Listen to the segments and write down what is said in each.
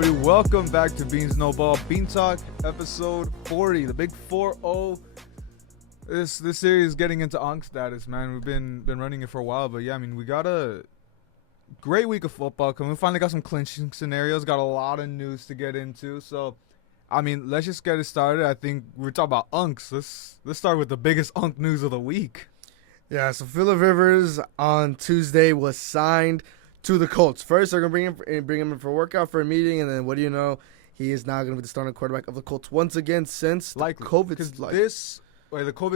everybody? Welcome back to Beans No Ball Bean Talk, episode 40, the big 4-0. This series is getting into Ankh status, man. We've been running it for a while, but yeah, I mean, we got a great week of football coming. We finally got some clinching scenarios, got a lot of news to get into. So, I mean, let's just get it started. I think we're talking about Unks. Let's start with the biggest Unk news of the week. Yeah, so Phillip Rivers on Tuesday was signed to the Colts. First, they're going to bring him in for a workout, for a meeting, and then what do you know? He is now going to be the starting quarterback of the Colts once again since the COVID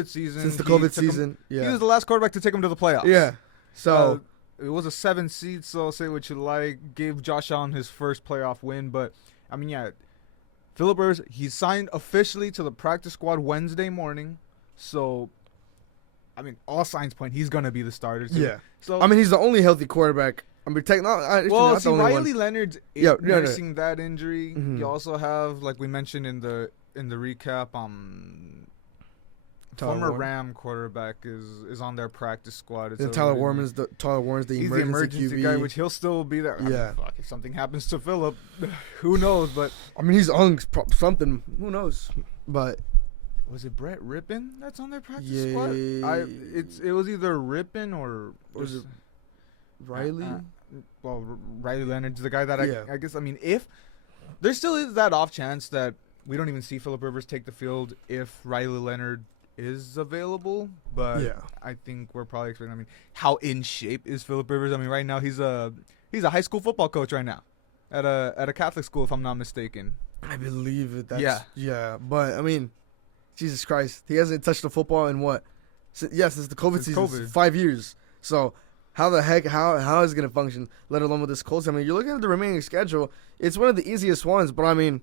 season. Since the COVID season, He was the last quarterback to take him to the playoffs. Yeah. So it was a 7 seed, so say what you like. Gave Josh Allen his first playoff win, but I mean, yeah, Phillip Rivers, he signed officially to the practice squad Wednesday morning. So, I mean, all signs point he's going to be the starter too. Yeah. So I mean, he's the only healthy quarterback. I mean, Riley Leonard's nursing that injury. Mm-hmm. You also have, like we mentioned in the recap, former Ram quarterback is on their practice squad. It's Tyler Warren's the emergency QB. guy, which he'll still be there. Yeah. I mean, fuck, if something happens to Phillip, who knows? But I mean, he's on something. Who knows? But was it Brett Rippon that's on their practice Yeah. squad? It was either Rippon or was it Riley? Riley Leonard's the guy that I guess. I mean, if there still is that off chance that we don't even see Phillip Rivers take the field if Riley Leonard is available, but Yeah. I think we're probably expecting. I mean, how in shape is Phillip Rivers? I mean, right now he's a high school football coach right now at a Catholic school, if I'm not mistaken. I believe it. Yeah. But I mean, Jesus Christ, he hasn't touched the football in what? Since the COVID season, 5 years. So how the heck, how is it gonna function? Let alone with this Colts. I mean, you're looking at the remaining schedule. It's one of the easiest ones, but I mean,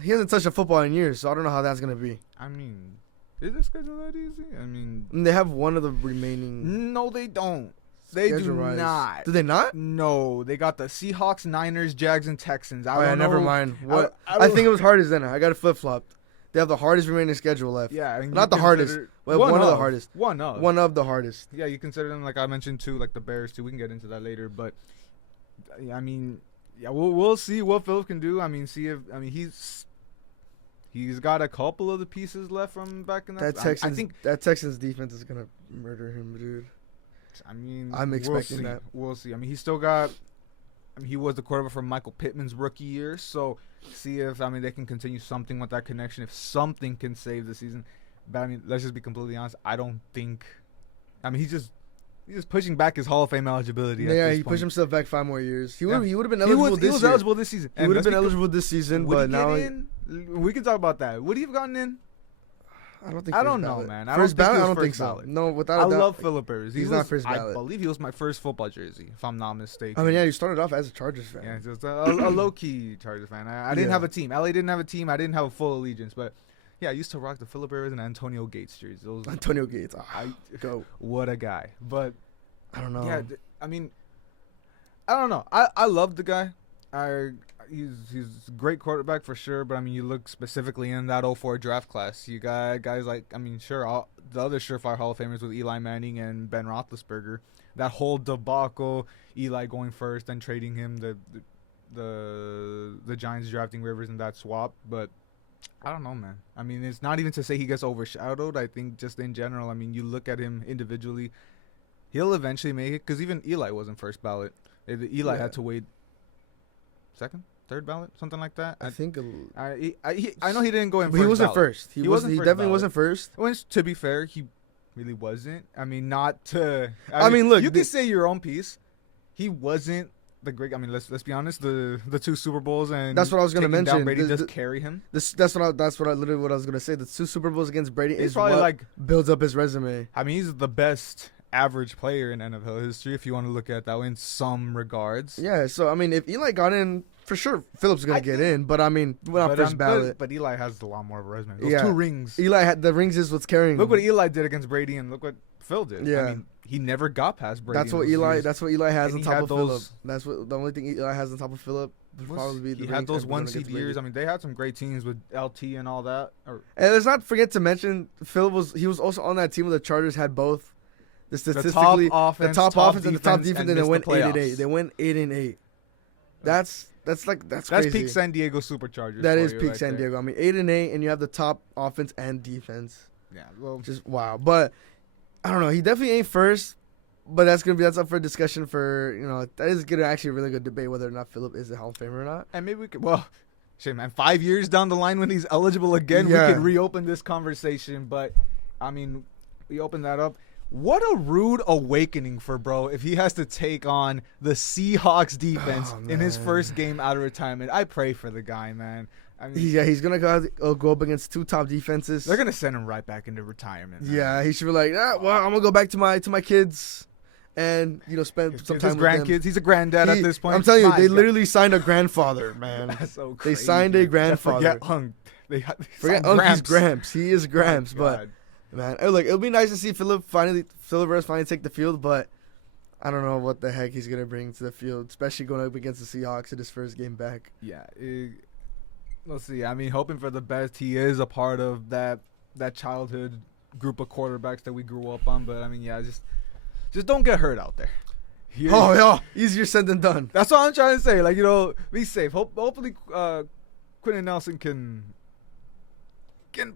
he hasn't touched a football in years, so I don't know how that's gonna be. I mean, is the schedule that easy? I mean, And they have one of the remaining. no, they don't. They do schedule-wise. not. Do they not? No, they got the Seahawks, Niners, Jags, and Texans. I Oh, yeah, don't never know. mind. What? I I think it was hardest then. I got it flip flopped. They have the hardest remaining schedule left. Yeah, and Not you the hardest. consider- Well, one of the hardest. One of. One of the hardest. Yeah, you consider them, like I mentioned too, like the Bears too. We can get into that later, but I mean, yeah, we'll see what Phillip can do. I mean, he's got a couple of the pieces left from back in that. I think that Texans defense is gonna murder him, dude. I mean, I'm expecting that. We'll see. I mean, he's still got. I mean, he was the quarterback for Michael Pittman's rookie year, so see if they can continue something with that connection. If something can save the season, but I mean, let's just be completely honest. I don't think. I mean, he's just pushing back his Hall of Fame eligibility. Yeah, he pushed himself back 5 more years. He would have been eligible. eligible this year. He was eligible this season. He would have been eligible this season, but now we can talk about that. Would he have gotten in? I don't think. I don't know, man. First ballot? I don't think so. No, without a doubt. I love Phillip Rivers. He's not first ballot. I believe he was my first football jersey, if I'm not mistaken. I mean, yeah, you started off as a Chargers fan. Yeah, just a low-key Chargers fan. I didn't have a team. LA didn't have a team. I didn't have a full allegiance, but yeah, I used to rock the Phillip Rivers and Antonio Gates jerseys. Antonio Gates. Go. What a guy. But I don't know. Yeah, I mean, I don't know. I love the guy. He's a great quarterback for sure, but I mean, you look specifically in that 04 draft class. You got guys like, I mean, sure, the other surefire Hall of Famers with Eli Manning and Ben Roethlisberger. That whole debacle, Eli going first, then trading him, the Giants drafting Rivers in that swap. But I don't know, man. I mean, it's not even to say he gets overshadowed. I think just in general, I mean, you look at him individually, he'll eventually make it, because even Eli wasn't first ballot. Eli had to wait second, third ballot, something like that. I think. I know he didn't go in. But he wasn't first. He definitely wasn't first. When, to be fair, he really wasn't. I mean, not to. I mean, look, you can say your own piece. He wasn't the great. I mean, let's be honest. The 2 Super Bowls and that's what I was gonna mention. Down Brady just carry him. That's what I literally what I was gonna say. The 2 Super Bowls against Brady is probably what builds up his resume. I mean, he's the best average player in NFL history, if you want to look at it that way in some regards. Yeah, so I mean, if Eli got in, for sure Phillip's gonna get in, but I mean, we're not first ballot. But Eli has a lot more of a resume. Those 2 rings. Eli had the rings is what's carrying. Look what Eli did against Brady, and look what Phil did. Yeah, I mean, he never got past Brady. That's what Eli has on top of Phillip. That's what the only thing Eli has on top of Phillip. He had those 1 seed years. I mean, they had some great teams with LT and all that. And let's not forget to mention Phillip was also on that team where the Chargers had both. The top offense and the top defense, and they went 8-8. They went 8-8. That's crazy. peak San Diego Superchargers. That is you peak right San there. Diego. I mean, 8-8, and you have the top offense and defense. Yeah, well, Just wow. But I don't know. He definitely ain't first. But that's up for discussion for, that is gonna actually a really good debate whether or not Phillip is a Hall of Famer or not. and maybe we could. Well, shit, man. 5 years down the line when he's eligible again, Yeah. we could reopen this conversation. But I mean, we open that up. What a rude awakening for bro if he has to take on the Seahawks defense in his first game out of retirement. I pray for the guy, man. I mean, He's gonna go up against two top defenses. they're gonna send him right back into retirement. Man. Yeah, he should be like, well, I'm gonna go back to my kids, and spend some time his with them. grandkids. He's a granddad at this point. I'm telling you, My they God. literally signed a grandfather, man. That's so They crazy. signed a Yeah, grandfather. Forget Hunk. They Forget signed He's Gramps. He is Gramps, Oh, but God. man, it'll be nice to see Phillip Rivers finally take the field, but I don't know what the heck he's gonna bring to the field, especially going up against the Seahawks in his first game back. Yeah, we'll see. I mean, hoping for the best. He is a part of that childhood group of quarterbacks that we grew up on. But I mean, yeah, just don't get hurt out there. Oh yeah, easier said than done. That's what I'm trying to say. Like, be safe. Hopefully, Quentin Nelson can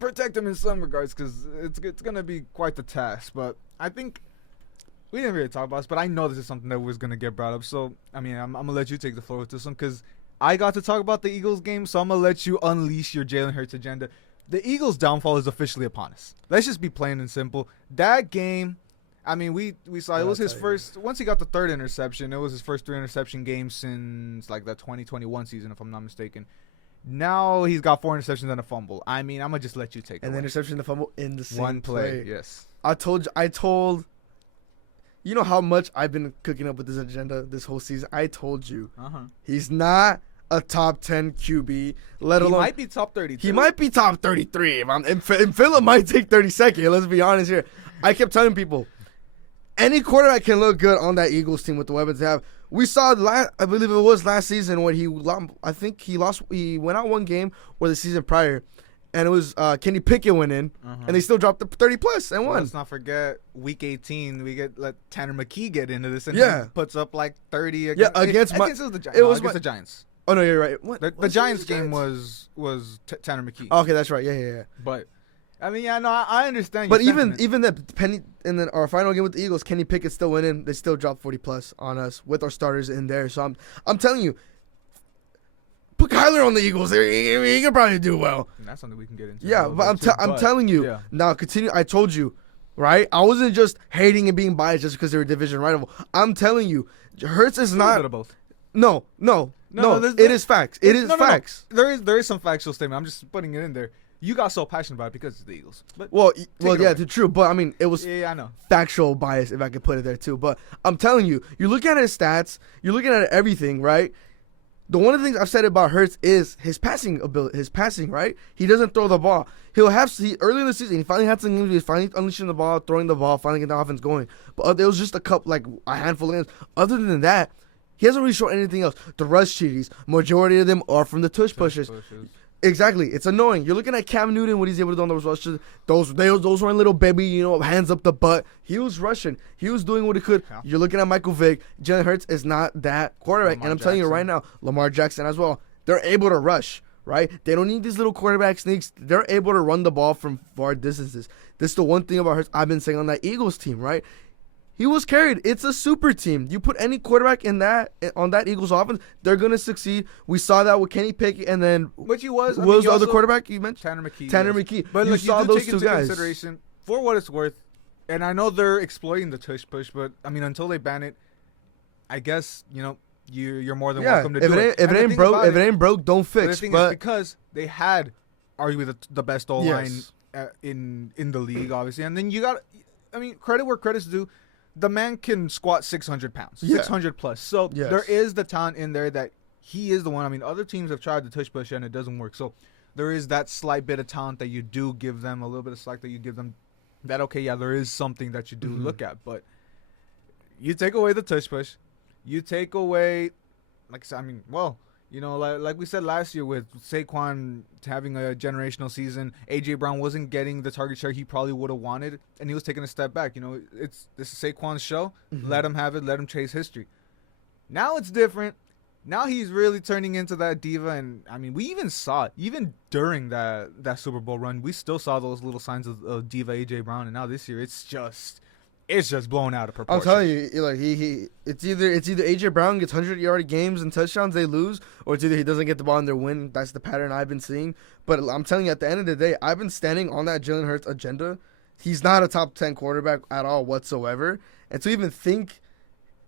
protect him in some regards, because it's gonna be quite the task. But I think we didn't really talk about this, but I know this is something that was gonna get brought up. So I mean, I'm gonna let you take the floor with this one, because I got to talk about the Eagles game, so I'm gonna let you unleash your Jalen Hurts agenda. The Eagles' downfall is officially upon us. Let's just be plain and simple. That game, I mean, we saw it was his first. Once he got the third interception, it was his first 3 interception game since like the 2021 season, if I'm not mistaken. Now he's got 4 interceptions and a fumble. I mean, I'm gonna just let you take And the interception and the fumble in the same one play. Yes. I told. You know how much I've been cooking up with this agenda this whole season. I told you he's not a top 10 QB. Let alone he might be top 32. He might be top 33. And Phillip might take 32nd. Let's be honest here. I kept telling people, any quarterback can look good on that Eagles team with the weapons they have. We saw I believe it was last season when he went out one game or the season prior, and it was Kenny Pickett went in, and they still dropped the 30 plus and won. Let's not forget week 18 we let Tanner McKee get into this, and Yeah. he puts up like 30 against the Giants. Against the Giants. Oh no, you're right. What? The Giants game was Tanner McKee. Okay, that's right. Yeah. But I mean, yeah, no, I understand. But your even sentiment. that Penny, and then our final game with the Eagles, Kenny Pickett still went in. They still dropped 40 plus on us with our starters in there. So I'm telling you, put Kyler on the Eagles. He can probably do well. And that's something we can get into. Yeah, but I'm telling you. Yeah. Now continue. I told you, right? I wasn't just hating and being biased just because they were division rival. I'm telling you, Hurts is A little not. bit of both. No. It is facts. It is facts. No. There is some factual statement. I'm just putting it in there. You got so passionate about it because it's the Eagles. But Well, it yeah, away. it's true. But I mean, it was yeah, I know. factual bias, if I could put it there too. But I'm telling you, you're looking at his stats, you're looking at everything, right? One of the things I've said about Hurts is his passing ability, his passing, right? He doesn't throw the ball. Early in the season, he finally had some games. He was finally unleashing the ball, throwing the ball, finally getting the offense going. But there was just a handful of games. Other than that, he hasn't really shown anything else. The rush cheaties, majority of them are from the tush pushers. Exactly. It's annoying. You're looking at Cam Newton, what he's able to do on those rushes. Those weren't little baby, hands up the butt. He was rushing. He was doing what he could. Yeah. You're looking at Michael Vick. Jalen Hurts is not that quarterback. And I'm telling you right now, Lamar Jackson as well. They're able to rush, right? They don't need these little quarterback sneaks. They're able to run the ball from far distances. This is the one thing about Hurts I've been saying on that Eagles team, right? He was carried. It's a super team. You put any quarterback on that Eagles offense, they're gonna succeed. We saw that with Kenny Pickett, and then which he was. What was the other quarterback you mentioned? Tanner McKee. Tanner McKee. But you saw those take two into guys. Consideration, for what it's worth, and I know they're exploiting the tush push, but I mean, until they ban it, I guess you're more than welcome to do it. If it ain't broke, don't fix. But because they had arguably the best O line Yes. in the league, obviously, and then you got, I mean, credit where credit's due. The man can squat 600 pounds, 600 plus. So there is the talent in there that he is the one. I mean, other teams have tried the tush push and it doesn't work. So there is that slight bit of talent that you do give them, a little bit of slack that you give them. That, okay, yeah, there is something that you do look at. But you take away the tush push. You take away, like I said, I mean, well, like we said last year with Saquon having a generational season, A.J. Brown wasn't getting the target share he probably would have wanted, and he was taking a step back. This is Saquon's show. Let him have it. Let him chase history. Now it's different. now he's really turning into that diva. And I mean, we even saw it even during that Super Bowl run. We still saw those little signs of diva AJ Brown, and now this year it's just blown out of proportion. I'm telling you, like it's either AJ Brown gets 100-yard games and touchdowns, they lose, or it's either he doesn't get the ball and they win. That's the pattern I've been seeing. But I'm telling you, at the end of the day, I've been standing on that Jalen Hurts agenda. He's not a top 10 quarterback at all whatsoever, and to even think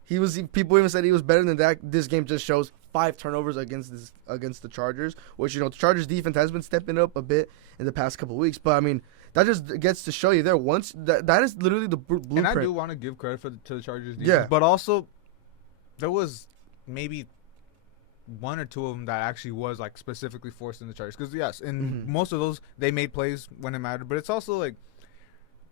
people even said he was better than that. This game just shows 5 turnovers against the Chargers, which the Chargers defense has been stepping up a bit in the past couple of weeks. But I mean, that just gets to show you there. Once that is literally the blueprint. And I do want to give credit to the Chargers defense, yeah. But also there was maybe 1 or 2 of them that actually was like specifically forced in the Chargers. Because yes, in most of those they made plays when it mattered, but it's also like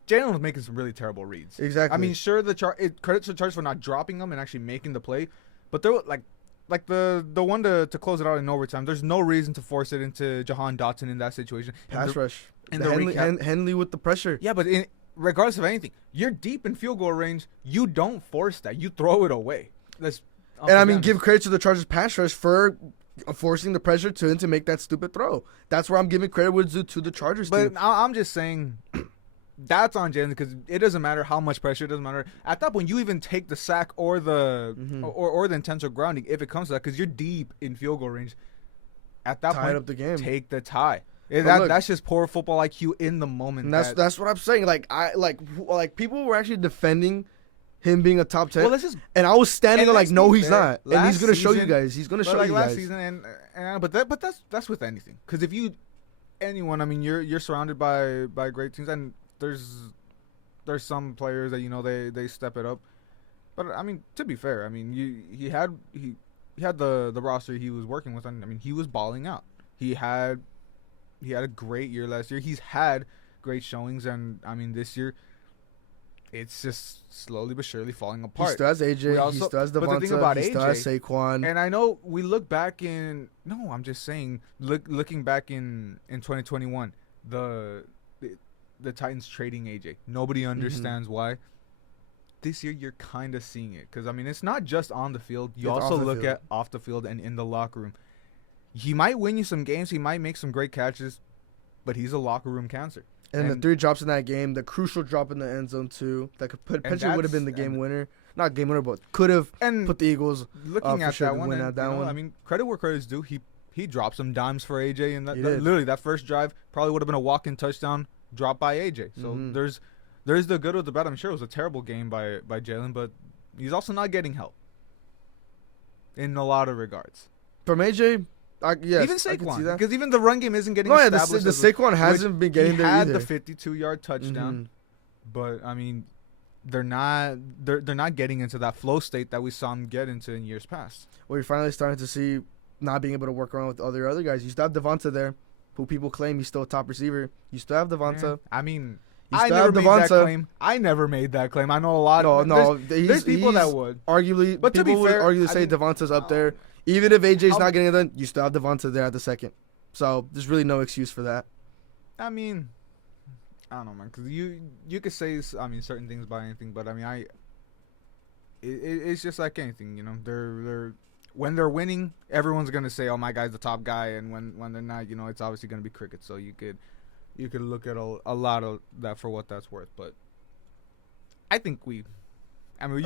Jalen was making some really terrible reads. Exactly. I mean, sure, credit to the Chargers for not dropping them and actually making the play, but there were like the one to close it out in overtime. There's no reason to force it into Jahan Dotson in that situation. Pass rush. And Henley with the pressure. Yeah, but regardless of anything, you're deep in field goal range. You don't force that. You throw it away. And I mean, give credit to the Chargers pass rush for forcing the pressure to make that stupid throw. That's where I'm giving credit to the Chargers. But I'm just saying. That's on Jalen because it doesn't matter how much pressure. It doesn't matter at that point. You even take the sack or the or the intentional grounding if it comes to that because you're deep in field goal range. At that point, up the game. Take the tie. That's just poor football IQ in the moment. And that's what I'm saying. Like people were actually defending him being a top 10. Well, and I was standing on like, no, he's not. And he's gonna show you guys. He's gonna show you last guys. Season but that's with anything because if anyone, I mean, you're surrounded by great teams and. There's some players that they step it up, but I mean to be fair, I mean he had the roster he was working with, and I mean he was balling out. He had a great year last year. He's had great showings, and I mean this year it's just slowly but surely falling apart. He still has AJ. He still has Devonta. But the thing about he AJ, still has Saquon. And I know we look back I'm just saying looking back in 2021 the Titans trading AJ. Nobody understands why. This year, you're kind of seeing it. Because, I mean, it's not just on the field. You also look at off the field and in the locker room. He might win you some games. He might make some great catches. But he's a locker room cancer. And the 3 drops in that game, the crucial drop in the end zone, too, that could potentially would have been the game winner. Not game winner, but could have put the Eagles looking at sure that one. I mean, credit where credit's due. He dropped some dimes for AJ. And literally, that first drive probably would have been a walk-in touchdown. Dropped by AJ. So there's the good or the bad. I'm sure it was a terrible game by Jalen, but he's also not getting help in a lot of regards. From AJ, yes, even Saquon, because even the run game isn't getting established. The Saquon hasn't been getting there either. He had the 52-yard touchdown, but I mean, they're not getting into that flow state that we saw him get into in years past. Well, you're finally starting to see not being able to work around with other guys. You still have Devonta there, who people claim he's still a top receiver. You still have Devonta. Yeah. I mean, I never made that claim. I never made that claim. I know a lot. There's people that would. Arguably, but people would arguably say Devonta's up there. Even if AJ's not getting it done, you still have Devonta there at the second. So there's really no excuse for that. I mean, I don't know, man. Because you could say certain things about anything, but I mean, it's just like anything, They're when they're winning, everyone's gonna say, "Oh, my guy's the top guy," and when they're not, it's obviously gonna be cricket. So you could look at a lot of that for what that's worth. But I think we had a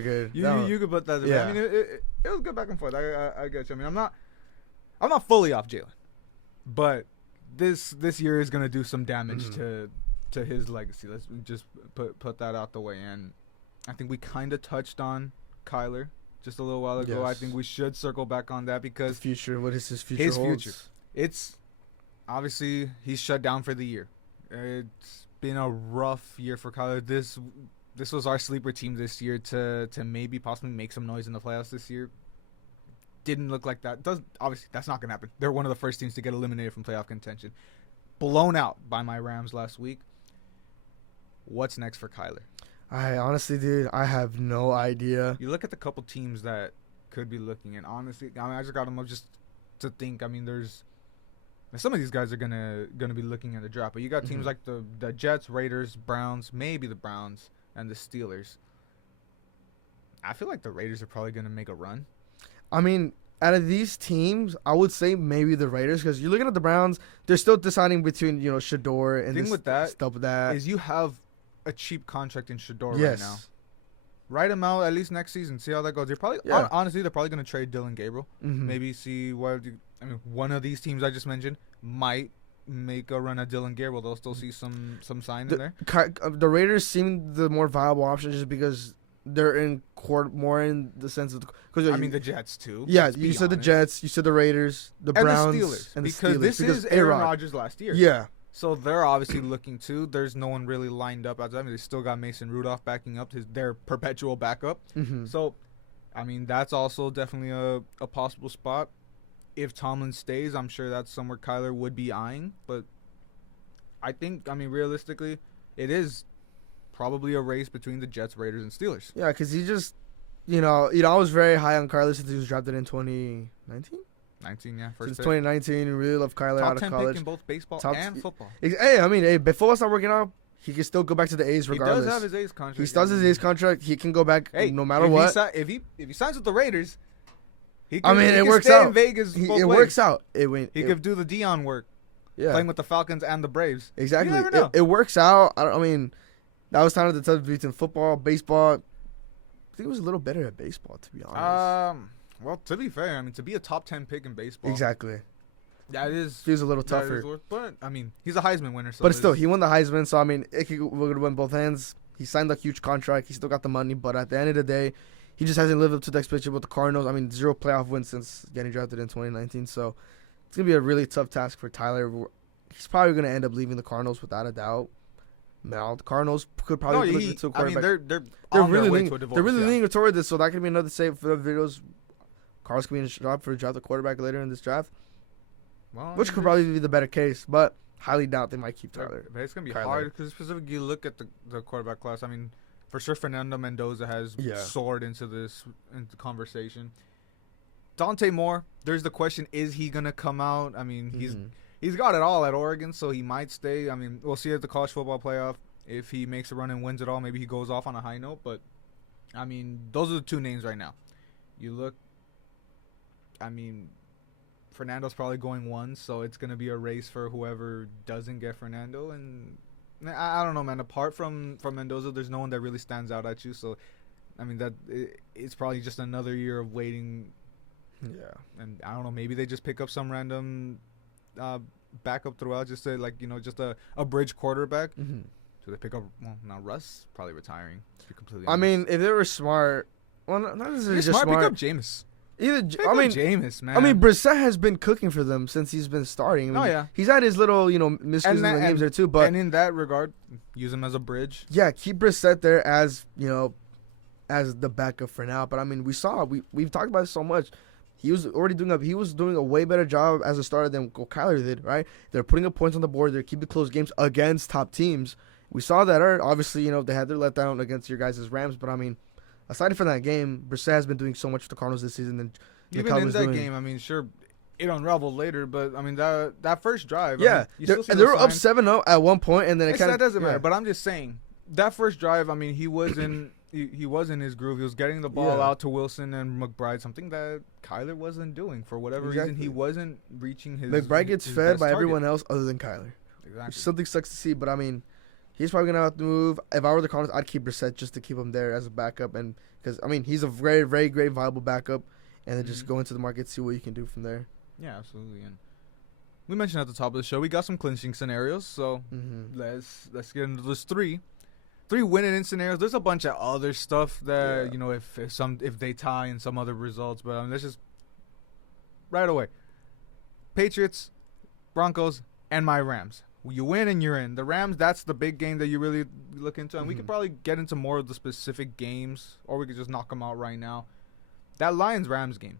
good. You could put that. Yeah. I mean, it was good back and forth. I get you. I mean, I'm not fully off Jalen, but this year is gonna do some damage to his legacy. Let's just put that out the way. And I think we kind of touched on Kyler just a little while ago. Yes. I think we should circle back on that because the future. What is his future? His future. It's obviously he's shut down for the year. It's been a rough year for Kyler. This was our sleeper team this year to maybe possibly make some noise in the playoffs this year. Didn't look like that. Obviously that's not gonna happen. They're one of the first teams to get eliminated from playoff contention. Blown out by my Rams last week. What's next for Kyler? I honestly, dude, I have no idea. You look at the couple teams that could be looking, and honestly, I mean, I just got them up just to think. I mean, there's some of these guys are gonna be looking at the draft, but you got teams like the Jets, Raiders, Browns, maybe the Browns, and the Steelers. I feel like the Raiders are probably gonna make a run. I mean, out of these teams, I would say maybe the Raiders, because you're looking at the Browns. They're still deciding between Shador and The thing this with that stuff with that. is you have a cheap contract in Shador right Yes. now. Write him out at least next season. See how that goes. They're probably honestly they're probably going to trade Dylan Gabriel. Mhm. Maybe see what one of these teams I just mentioned might make a run at Dylan Gabriel. They'll still see some sign in there. The Raiders seem the more viable option just because they're in court more in the sense of because the Jets too. Yeah, you said the Jets, you said the Raiders, the Browns, and the Steelers. and the Because Steelers. this is Aaron Rodgers last year. Yeah. So they're obviously looking too. There's no one really lined up. They still got Mason Rudolph backing up their perpetual backup. Mm-hmm. So, that's also definitely a possible spot. If Tomlin stays, I'm sure that's somewhere Kyler would be eyeing. But I think, realistically, it is probably a race between the Jets, Raiders, and Steelers. Yeah, because he just, I was very high on Kyler since he was drafted in 2019. 19, yeah. Since 2019, really love Kyler out of college. Top 10 pick in both baseball and football. Hey, if football's not working out, he can still go back to the A's regardless. He does have his A's contract. He still has his A's contract. He can go back no matter what. If he signs with the Raiders, it works stay out. in Vegas. It works out. He could do the Dion work. Yeah. Playing with the Falcons and the Braves. Exactly. You never know. It works out. That was kind of the tough between football, baseball. I think it was a little better at baseball, to be honest. Well, to be fair, to be a top 10 pick in baseball. Exactly. That feels a little tougher. But, he's a Heisman winner. So but still, he won the Heisman, so, it would win both hands. He signed a huge contract. He still got the money, but at the end of the day, he just hasn't lived up to the expectation with the Cardinals. 0 playoff wins since getting drafted in 2019, so it's going to be a really tough task for Tyler. He's probably going to end up leaving the Cardinals without a doubt. Now, the Cardinals could probably look into a quarterback. They're really leaning to a divorce. They're really leaning toward this, so that could be another save for the videos. Cardinals could be in a job for draft a quarterback later in this draft, which could probably be the better case, but highly doubt they might keep Tyler. But it's going to be hard because specifically you look at the quarterback class. For sure, Fernando Mendoza has soared into the conversation. Dante Moore, there's the question, is he going to come out? He's got it all at Oregon, so he might stay. We'll see at the college football playoff. If he makes a run and wins it all, maybe he goes off on a high note. But, those are the two names right now. You look, Fernando's probably going one, so it's going to be a race for whoever doesn't get Fernando. And I don't know, man. Apart from Mendoza, there's no one that really stands out at you. So, it's probably just another year of waiting. Yeah. And I don't know, maybe they just pick up some random backup throughout, just to just a bridge quarterback. Mm-hmm. So they pick up. Well, now Russ probably retiring. To be completely honest. If they were smart, well, not necessarily just smart. Pick up Jameis. Jameis, man. Brissett has been cooking for them since he's been starting. He's had his little, miscues in the games there too. But in that regard, use him as a bridge. Yeah, keep Brissett there as as the backup for now. But we've talked about it so much. He was doing a way better job as a starter than Kyler did, right? They're putting up points on the board. They're keeping close games against top teams. We saw that. Obviously, they had their letdown against your guys' Rams. But, aside from that game, Brissett has been doing so much for the Cardinals this season. And even in that game, sure, it unraveled later. But, that first drive. Yeah, they were up 7-0 at one point, and then that doesn't matter. But I'm just saying, that first drive, he was in... He was in his groove. He was getting the ball out to Wilson and McBride, something that Kyler wasn't doing for whatever reason. He wasn't reaching his. McBride gets fed by everyone else other than Kyler. Exactly. Something sucks to see, but he's probably gonna have to move. If I were the Cardinals, I'd keep Brissett just to keep him there as a backup, and because he's a very, very great viable backup, and then just go into the market, see what you can do from there. Yeah, absolutely. And we mentioned at the top of the show, we got some clinching scenarios, so let's get into those three winning in scenarios. There's a bunch of other stuff that if they tie and some other results, but let's just right away. Patriots, Broncos, and my Rams. You win and you're in. The Rams, that's the big game that you really look into, and we could probably get into more of the specific games, or we could just knock them out right now. That Lions-Rams game.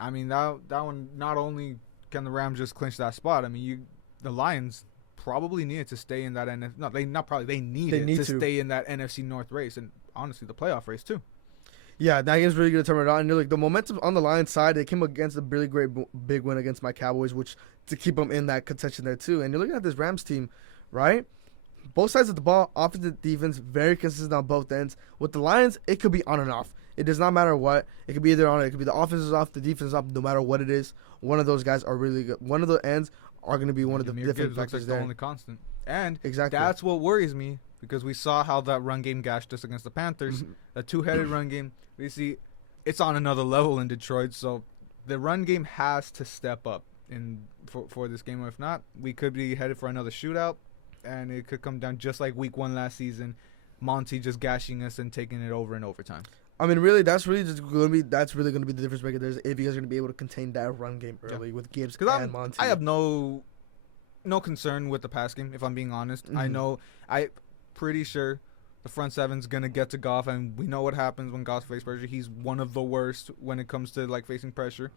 That one, not only can the Rams just clinch that spot, the Lions probably needed to stay in that they needed to stay in that NFC North race, and honestly the playoff race too. Yeah, that game's really going to turn it on. And the momentum on the Lions side, they came against a really great big win against my Cowboys, which to keep them in that contention there too. And you're looking at this Rams team, right? Both sides of the ball, offense and defense, very consistent on both ends. With the Lions, it could be on and off. It does not matter what. It could be either on. It could be the offense is off, the defense is off. No matter what it is, one of those guys are really good. One of the ends are going to be one of the Jahmyr different Gibbs looks factors like there. the only constant. And Exactly. that's what worries me because we saw how that run game gashed us against the Panthers. A two-headed run game. We see it's on another level in Detroit. So the run game has to step up for this game. Or if not, we could be headed for another shootout. And it could come down just like week 1 last season. Monty just gashing us and taking it over in overtime. I mean, really, that's really going to be the difference maker. There's if you guys are going to be able to contain that run game early with Gibbs and Monty. I have no concern with the pass game, if I'm being honest. I'm pretty sure the front seven's going to get to Goff, and we know what happens when Goff faces pressure. He's one of the worst when it comes to like facing pressure.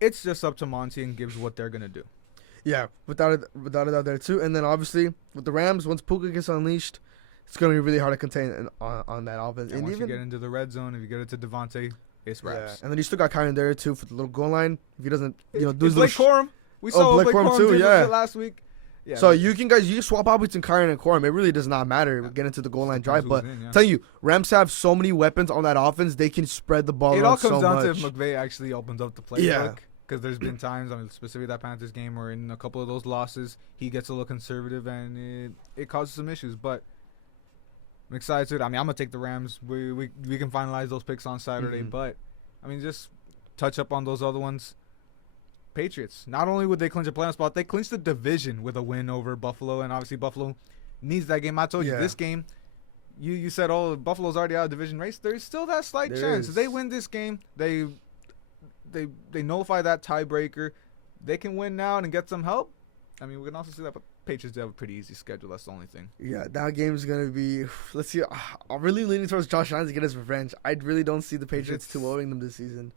It's just up to Monty and Gibbs what they're going to do. Yeah, without a doubt there too. And then obviously with the Rams, once Puka gets unleashed, it's going to be really hard to contain on that offense. And once you get into the red zone, if you get it to Devontae, it's wraps. Yeah. And then you still got Kyron there too for the little goal line. If he doesn't, do it's Blake Corum. We saw Blake Blake Corum Corum too, did last week. Yeah, so you can swap out between Kyron and Corum. It really does not matter. We get into the goal line drive, but tell you, Rams have so many weapons on that offense. They can spread the ball around so much. It all comes down to if McVay actually opens up the playbook. Yeah. Because there's been times, specifically that Panthers game, or in a couple of those losses, he gets a little conservative and it causes some issues. But I'm excited. I'm going to take the Rams. We can finalize those picks on Saturday. But, just touch up on those other ones. Patriots. Not only would they clinch a playoff spot, they clinched the division with a win over Buffalo. And obviously Buffalo needs that game. I told you, this game, you said, Buffalo's already out of division race. There's still that slight chance. If they win this game, they nullify that tiebreaker. They can win now and get some help. We can also see that, but Patriots do have a pretty easy schedule. That's the only thing. Yeah, that game is going to be, let's see. I'm really leaning towards Josh Allen to get his revenge. I really don't see the Patriots owing them this season.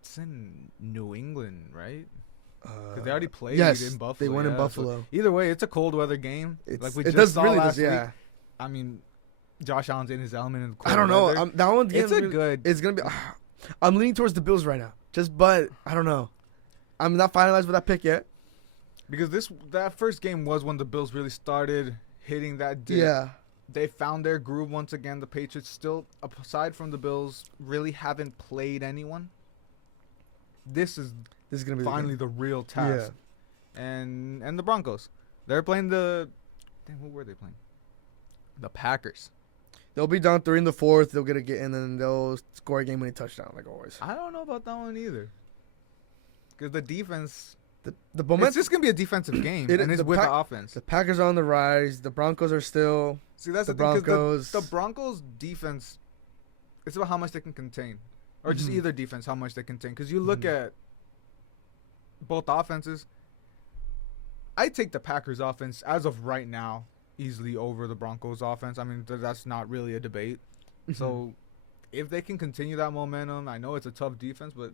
It's in New England, right? Because they already played in Buffalo. They won in Buffalo. So either way, it's a cold weather game. Week. Josh Allen's in his element in the cold I don't know. weather. That one game It's going to be. I'm leaning towards the Bills right now. But I don't know. I'm not finalized with that pick yet. Because that first game was when the Bills really started hitting that dip. Yeah. They found their groove once again. The Patriots still, aside from the Bills, really haven't played anyone. This is gonna be finally the real task. Yeah. And the Broncos. They're playing who were they playing? The Packers. They'll be down 3 in the fourth. They'll get and then they'll score a game-winning touchdown, like always. I don't know about that one either. Because the defense, the momentum, it's just gonna be a defensive game, and it's with the offense. The Packers are on the rise. The Broncos are still. See, that's the Broncos. The Broncos defense. It's about how much they can contain, or just either defense, how much they contain. Because you look at both offenses. I take the Packers offense as of right now easily over the Broncos offense. That's not really a debate. So if they can continue that momentum, I know it's a tough defense, but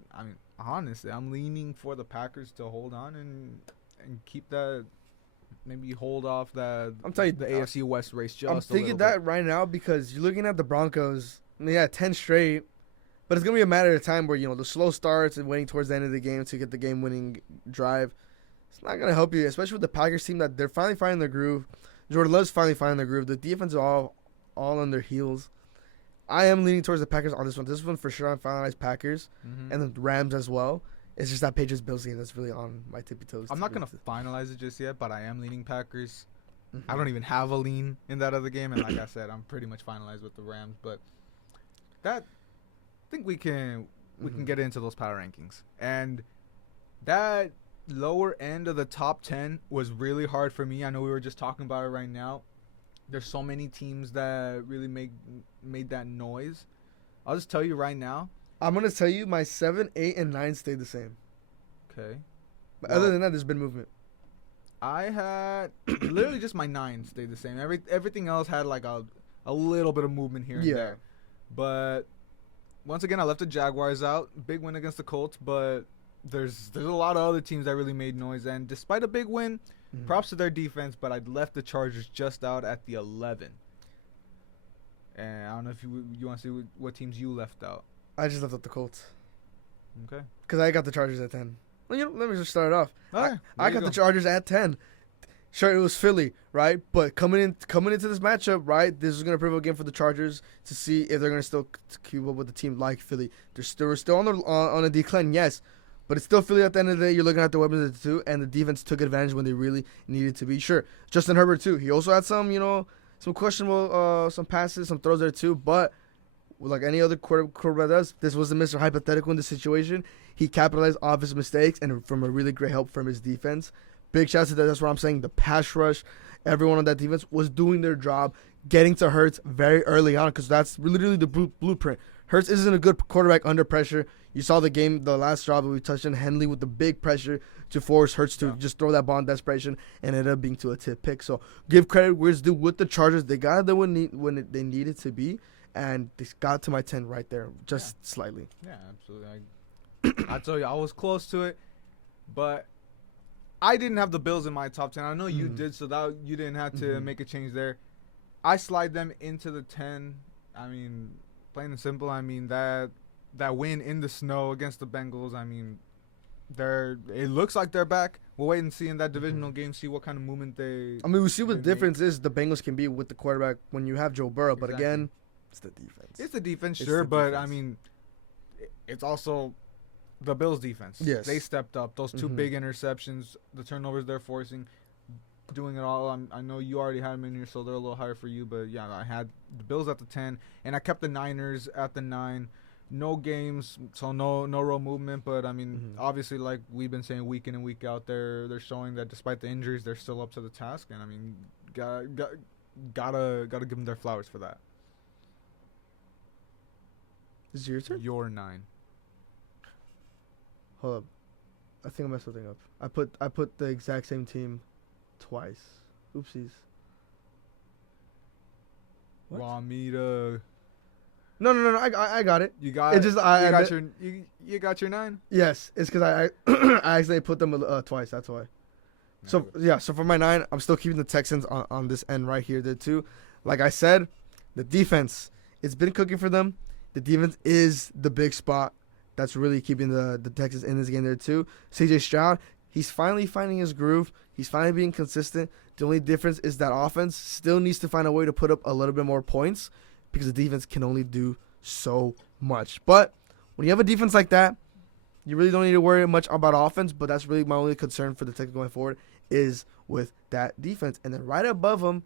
honestly, I'm leaning for the Packers to hold on and keep that, maybe hold off that. I'm telling you, the AFC West race just. I'm thinking that right now because you're looking at the Broncos. They had 10 straight, but it's gonna be a matter of time where the slow starts and waiting towards the end of the game to get the game-winning drive. It's not gonna help you, especially with the Packers team that they're finally finding their groove. Jordan Love's finally finding their groove. The defense is all on their heels. I am leaning towards the Packers on this one. This one for sure, I'm finalized Packers, and the Rams as well. It's just that Patriots-Bills game that's really on my tippy toes. I'm not going to finalize it just yet, but I am leaning Packers. I don't even have a lean in that other game, and like I said, I'm pretty much finalized with the Rams. But I think we can get into those power rankings. And that lower end of the top 10 was really hard for me. I know we were just talking about it right now. There's so many teams that really made that noise. I'll just tell you right now. I'm going to tell you my 7, 8, and 9 stayed the same. Okay. But other than that, there's been movement. I had literally just my 9 stayed the same. Everything else had like a little bit of movement here and there. But once again, I left the Jaguars out. Big win against the Colts, but there's a lot of other teams that really made noise. And despite a big win, props to their defense, but I left the Chargers just out at the 11. And I don't know if you want to see what teams you left out. I just left out the Colts. Okay. Because I got the Chargers at 10. Well, let me just start it off. Right, I got the Chargers at 10. Sure, it was Philly, right? But coming into this matchup, right? This is gonna prove a game for the Chargers to see if they're gonna still keep up with a team like Philly. They're still on a decline, yes, but it's still Philly. At the end of the day, you're looking at the weapons of the two, and the defense took advantage when they really needed to be. Sure, Justin Herbert too. He also had some questionable some passes, some throws there too, but like any other quarterback does, this was Mr. Hypothetical in this situation. He capitalized off his mistakes and from a really great help from his defense. Big shout out to that. That's what I'm saying. The pass rush, everyone on that defense was doing their job, getting to Hurts very early on because that's literally the blueprint. Hurts isn't a good quarterback under pressure. You saw the last drive that we touched on, Henley with the big pressure to force Hurts to just throw that ball in desperation and ended up being to a tip pick. So give credit where it's due with the Chargers. They got it when they needed to be, and they got to my 10 right there, just slightly. Yeah, absolutely. I tell you, I was close to it, but I didn't have the Bills in my top 10. I know you did, so that you didn't have to make a change there. I slide them into the 10. I mean, plain and simple. I mean, that win in the snow against the Bengals, I mean, it looks like they're back. We'll wait and see in that divisional game, see what kind of movement they I mean, we see what the difference is the Bengals can be with the quarterback when you have Joe Burrow. But again, it's the defense. It's the defense, sure, but I mean, it's also the Bills' defense. Yes. They stepped up. Those two big interceptions, the turnovers they're forcing, doing it all. I know you already had them in here, so they're a little higher for you. But, yeah, I had the Bills at the 10, and I kept the Niners at the 9. No games, so no real movement. But, I mean, obviously, like we've been saying week in and week out, they're showing that despite the injuries, they're still up to the task. And, I mean, gotta give them their flowers for that. Is it your turn? Your 9. Hold up. I think I messed something up. I put the exact same team twice. Oopsies. What? Want me to? No. I got it. You got it. Just you got your 9. Yes, it's because I I accidentally put them twice. That's why. So yeah. So for my 9, I'm still keeping the Texans on this end right here. There too. Like I said, the defense. It's been cooking for them. The defense is the big spot that's really keeping the Texans in this game there too. CJ Stroud, he's finally finding his groove. He's finally being consistent. The only difference is that offense still needs to find a way to put up a little bit more points because the defense can only do so much. But when you have a defense like that, you really don't need to worry much about offense, but that's really my only concern for the Texans going forward is with that defense. And then right above them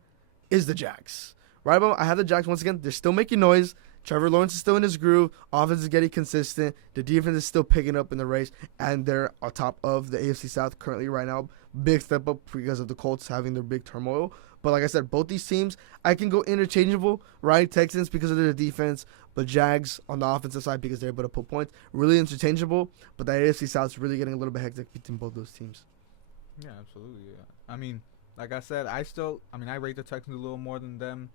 is the Jags. Right above them, I have the Jags once again. They're still making noise. Trevor Lawrence is still in his groove. Offense is getting consistent. The defense is still picking up in the race, and they're on top of the AFC South currently right now. Big step up because of the Colts having their big turmoil. But like I said, both these teams, I can go interchangeable, right? Texans because of their defense, but Jags on the offensive side because they're able to put points. Really interchangeable, but the AFC South is really getting a little bit hectic between both those teams. Yeah, absolutely. Yeah. I mean, like I said, I rate the Texans a little more than them.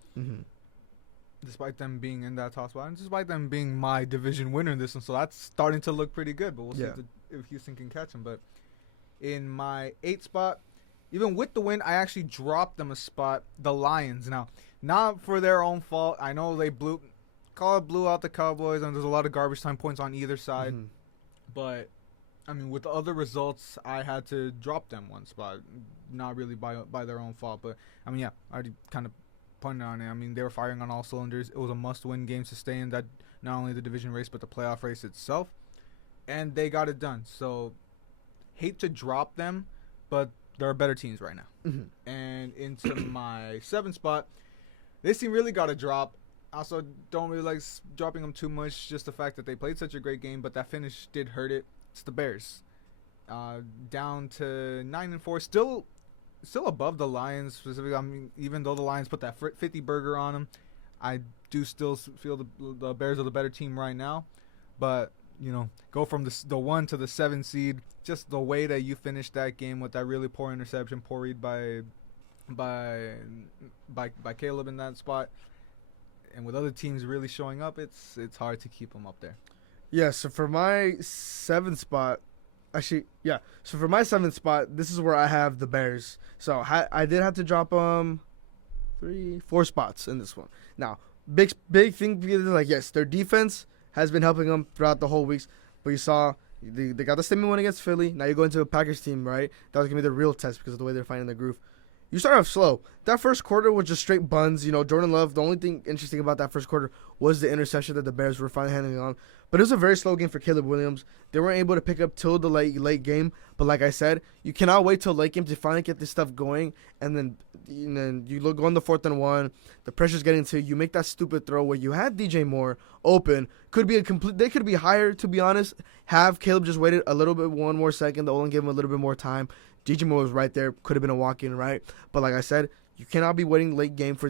Despite them being in that top spot, and despite them being my division winner in this one, so that's starting to look pretty good. But we'll see if Houston can catch them. But in my 8 spot, even with the win, I actually dropped them a spot. The Lions. Now, not for their own fault. I know they blew out the Cowboys, and there's a lot of garbage time points on either side. But I mean, with the other results, I had to drop them one spot. Not really by their own fault, but I mean, yeah, I already kind of pointed on it. I mean, they were firing on all cylinders. It was a must-win game to stay in that, not only the division race but the playoff race itself, and they got it done. So, hate to drop them, but there are better teams right now. And into my 7th spot, this team really got a drop. Also, don't really like dropping them too much. Just the fact that they played such a great game, but that finish did hurt it. It's the Bears, down to 9-4, still above the Lions specifically. I mean, even though the Lions put that 50 burger on them, I do still feel the Bears are the better team right now. But, you know, go from the 1 to the 7 seed, just the way that you finished that game with that really poor interception, poor read by Caleb in that spot, and with other teams really showing up, it's hard to keep them up there. Yeah, so for my 7th spot, so for my 7th spot, this is where I have the Bears. So I did have to drop 4 spots in this one. Now, big thing because like yes, their defense has been helping them throughout the whole weeks. But you saw they got the same one against Philly. Now you go into a Packers team, right? That was gonna be the real test because of the way they're finding the groove. you start off slow. That first quarter was just straight buns. Jordan Love, the only thing interesting about that first quarter was the interception that the Bears were finally handling on. But it was a very slow game for Caleb Williams. They weren't able to pick up till the late game. But like I said, you cannot wait till late game to finally get this stuff going. And then you go on the 4th and 1. The pressure's getting to you. You make that stupid throw where you had DJ Moore open. They could be higher, to be honest. Have Caleb just waited a little bit, one more second. The O-line gave him a little bit more time. DJ Moore was right there. Could have been a walk-in, right? But like I said, you cannot be waiting late game to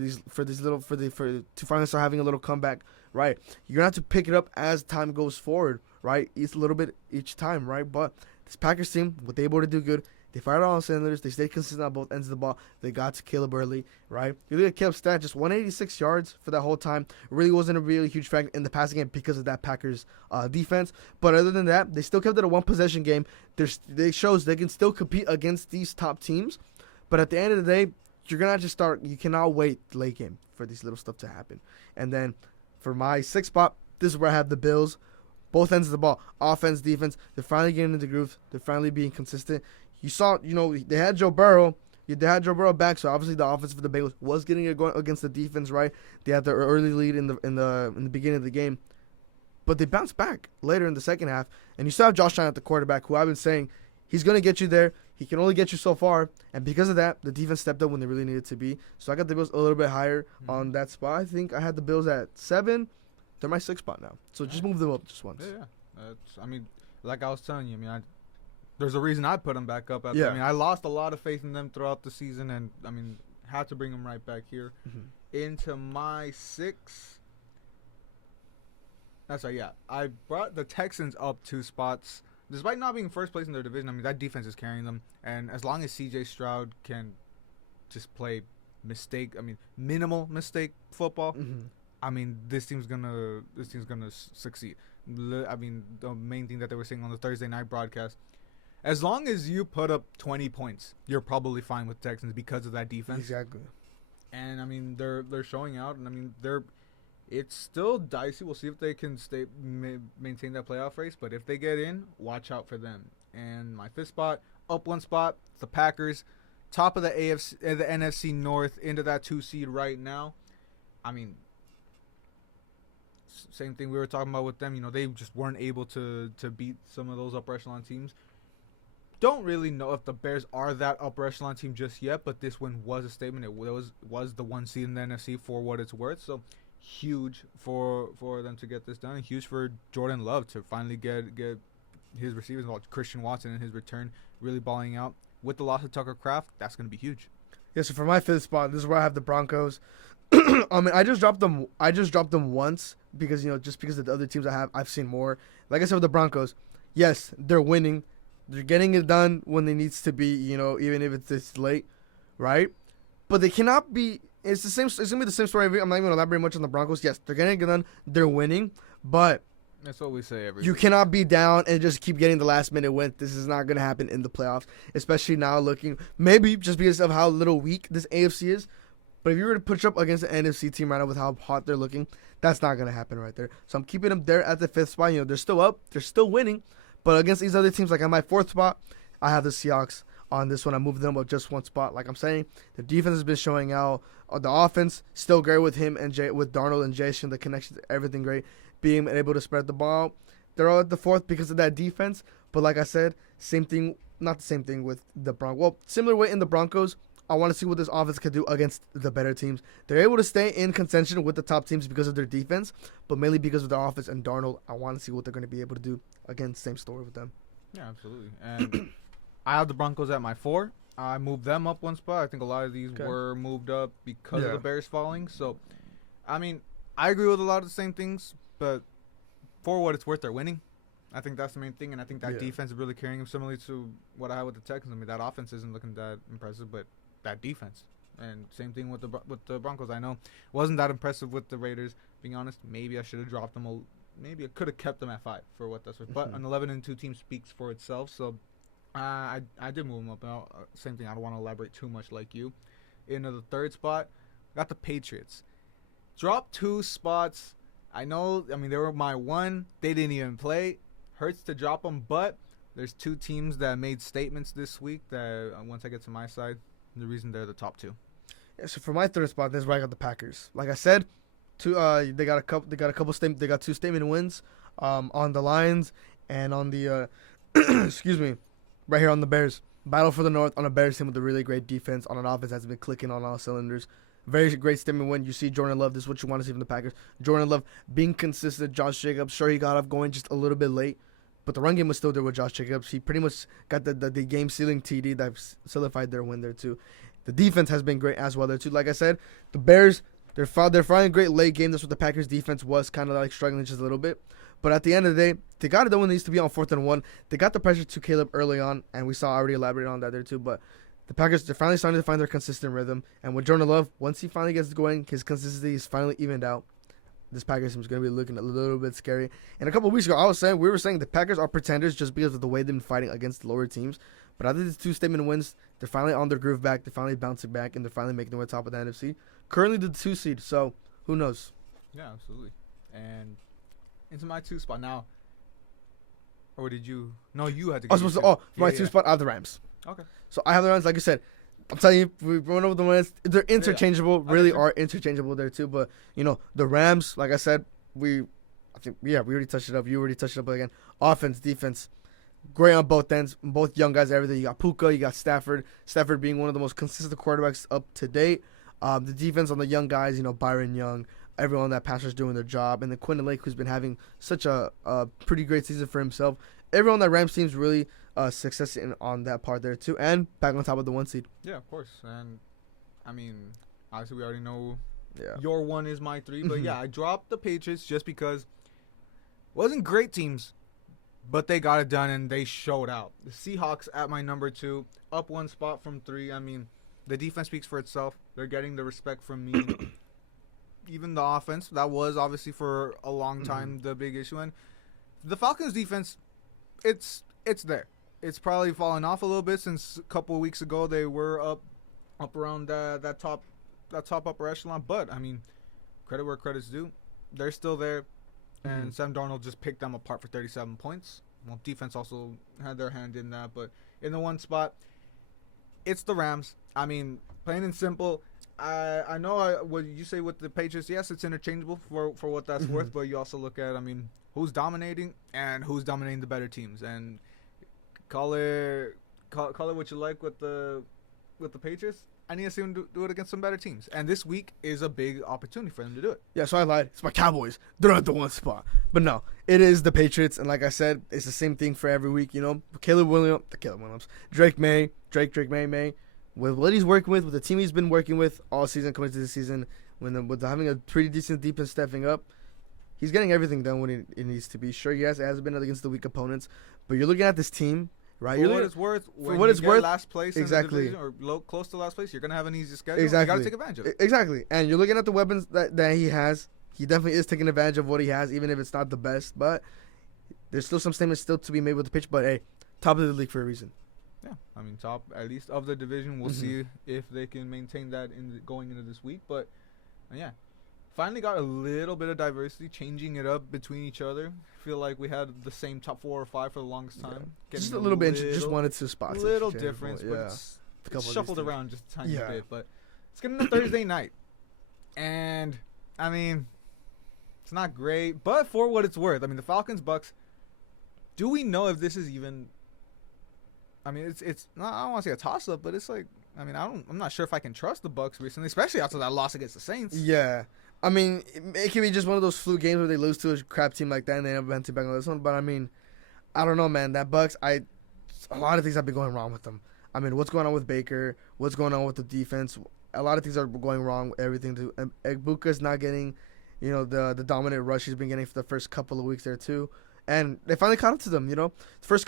finally start having a little comeback, right? You're gonna have to pick it up as time goes forward, right? It's a little bit each time, right? But this Packers team, what they able to do good. They fired all cylinders. They stayed consistent on both ends of the ball. They got to Caleb early, right? You look at Caleb's stat, just 186 yards for that whole time. Really wasn't a really huge factor in the passing game because of that Packers defense. But other than that, they still kept it a one-possession game. They shows they can still compete against these top teams. But at the end of the day, you're going to just start. You cannot wait late game for these little stuff to happen. And then for my 6th spot, this is where I have the Bills. Both ends of the ball, offense, defense. They're finally getting into the groove. They're finally being consistent. You saw, they had Joe Burrow. They had Joe Burrow back, so obviously the offense for the Bengals was getting it going against the defense, right? They had their early lead in the beginning of the game, but they bounced back later in the second half. And you still have Josh Allen at the quarterback, who I've been saying he's going to get you there. He can only get you so far, and because of that, the defense stepped up when they really needed to be. So I got the Bills a little bit higher on that spot. I think I had the Bills at 7. They're my 6th spot now, so just move them up just once. Yeah. Like I was telling you, there's a reason I put them back up. Yeah. I lost a lot of faith in them throughout the season, and had to bring them right back here into my 6. That's right. Yeah, I brought the Texans up 2 spots, despite not being first place in their division. That defense is carrying them, and as long as C.J. Stroud can just play minimal mistake football, this team's gonna succeed. The main thing that they were saying on the Thursday night broadcast. As long as you put up 20 points, you're probably fine with Texans because of that defense. Exactly. And they're showing out, and it's still dicey. We'll see if they can maintain that playoff race, but if they get in, watch out for them. And my 5th spot, up 1 spot, the Packers, top of the NFC North, into that 2 seed right now. Same thing we were talking about with them. They just weren't able to beat some of those upper echelon teams. Don't really know if the Bears are that upper echelon team just yet, but this win was a statement. It was the 1 seed in the NFC for what it's worth. So huge for them to get this done. And huge for Jordan Love to finally get his receivers, Christian Watson in his return, really balling out. With the loss of Tucker Kraft, that's going to be huge. Yeah, so for my 5th spot, this is where I have the Broncos. I just dropped them. I just dropped them once because just because of the other teams I've seen more. Like I said with the Broncos, yes, they're winning. They're getting it done when it needs to be, even if it's this late, right? But they cannot be. It's the same. It's gonna be the same story. I'm not even gonna elaborate much on the Broncos. Yes, they're getting it done. They're winning, but that's what we say every. You cannot be down and just keep getting the last minute win. This is not gonna happen in the playoffs, especially now looking maybe just because of how little weak this AFC is. But if you were to push up against the NFC team right now with how hot they're looking, that's not gonna happen right there. So I'm keeping them there at the 5th spot. They're still up. They're still winning. But against these other teams, like on my 4th spot, I have the Seahawks. On this one, I moved them up just 1 spot. Like I'm saying, the defense has been showing out. The offense, still great with him and with Darnold and Jason. The connections, everything great. Being able to spread the ball. They're all at the 4th because of that defense. But like I said, same thing, not the same thing with the Broncos. Well, similar way in the Broncos. I want to see what this offense can do against the better teams. They're able to stay in contention with the top teams because of their defense, but mainly because of their offense and Darnold. I want to see what they're going to be able to do. Again, same story with them. Yeah, absolutely. And I have the Broncos at my 4. I moved them up 1 spot. I think a lot of these were moved up because of the Bears falling. So, I agree with a lot of the same things, but for what it's worth, they're winning. I think that's the main thing, and I think that defense is really carrying them, similarly to what I had with the Texans. That offense isn't looking that impressive, but that defense. And same thing with the Broncos. I know wasn't that impressive with the Raiders. Being honest, maybe I should have dropped them. Maybe I could have kept them at 5 for what that's worth. But an 11-2 team speaks for itself. So I did move them up. Same thing. I don't want to elaborate too much like you. Into the 3rd spot, got the Patriots. Dropped 2 spots. I know. They were my 1. They didn't even play. Hurts to drop them, but there's 2 teams that made statements this week that once I get to my side, the reason they're the top 2. Yeah, so for my third spot, this is where I got the Packers. Like I said, they got two statement wins, on the Lions and on the, excuse me, right here on the Bears. Battle for the North on a Bears team with a really great defense on an offense that's been clicking on all cylinders. Very great statement win. You see Jordan Love. This is what you want to see from the Packers. Jordan Love being consistent. Josh Jacobs, sure, he got off going just a little bit late, but the run game was still there with Josh Jacobs. He pretty much got the game-sealing TD that solidified their win there, too. The defense has been great as well there, too. Like I said, the Bears, they're finally a great late game. That's what the Packers' defense was, kind of like struggling just a little bit. But at the end of the day, they got it done when it needs to be on 4th and 1. They got the pressure to Caleb early on, and we saw I already elaborated on that there, too. But the Packers, they're finally starting to find their consistent rhythm. And with Jordan Love, once he finally gets going, his consistency is finally evened out. This Packers team is going to be looking a little bit scary. And a couple of weeks ago, we were saying the Packers are pretenders just because of the way they've been fighting against the lower teams. But after these 2 statement wins, they're finally on their groove back. They're finally bouncing back, and they're finally making their way top of the NFC. Currently the 2 seed, so who knows? Yeah, absolutely. And into my 2 spot now. Or did you? No, you had to go. For my 2 spot, I have the Rams. Okay. So I have the Rams, like I said. I'm telling you, we went over the ones. They're interchangeable, really are interchangeable there too. But the Rams, like I said, we already touched it up. You already touched it up again. Offense, defense, great on both ends. Both young guys, everything. You got Puka, you got Stafford. Stafford being one of the most consistent quarterbacks up to date. The defense on the young guys, Byron Young, everyone that passer's doing their job, and then Quentin Lake, who's been having such a pretty great season for himself. Everyone on that Rams team's really success on that part there too, and back on top of the 1 seed. Yeah, of course. And I mean, obviously we already know your 1 is my 3, but I dropped the Patriots just because wasn't great teams, but they got it done and they showed out. The Seahawks at my number 2, up 1 spot from 3. I mean, the defense speaks for itself. They're getting the respect from me. Even the offense, that was obviously for a long time the big issue. And the Falcons defense, it's there. It's probably fallen off a little bit since a couple of weeks ago. They were up around that top upper echelon. But I mean, credit where credit's due. They're still there, and Sam Darnold just picked them apart for 37 points. Well, defense also had their hand in that, but in the 1 spot, it's the Rams. I mean, plain and simple. I know what you say with the Patriots. Yes, it's interchangeable for what that's worth, but you also look at, I mean, who's dominating and who's dominating the better teams, and call it what you like with the Patriots. I need to see them do it against some better teams, and this week is a big opportunity for them to do it. Yeah, so I lied. It's my Cowboys. They're at the 1 spot, but no, it is the Patriots, and like I said, it's the same thing for every week. Caleb Williams, Drake May. With what he's working with the team he's been working with all season, coming to this season, with having a pretty decent defense stepping up, he's getting everything done when it needs to be. Sure, yes, it has been against the weak opponents, but you're looking at this team, right? For what it's worth, last place exactly, in the division or close to last place, you're gonna have an easy schedule. Exactly, you gotta take advantage of it. Exactly, and you're looking at the weapons that he has. He definitely is taking advantage of what he has, even if it's not the best. But there's still some statements still to be made with the pitch. But hey, top of the league for a reason. Yeah, I mean, top at least of the division. We'll see if they can maintain that going into this week. But finally got a little bit of diversity, changing it up between each other. I feel like we had the same top 4 or 5 for the longest time. Just a little bit. Just wanted to spot. A little difference, but it's shuffled around just a tiny bit. But it's getting to Thursday night, and I mean, it's not great. But for what it's worth, I mean, the Falcons Bucks. Do we know if this is even? I mean, it's not, I don't want to say a toss-up, but it's like, I mean, I'm not sure if I can trust the Bucks recently, especially after that loss against the Saints. Yeah. I mean, it can be just one of those fluke games where they lose to a crap team like that and they never bounce back on this one. But, I mean, I don't know, man. That Bucks, a lot of things have been going wrong with them. I mean, what's going on with Baker? What's going on with the defense? A lot of things are going wrong with everything. Egbuka's not getting, the dominant rush he's been getting for the first couple of weeks there, too. And they finally caught up to them, The first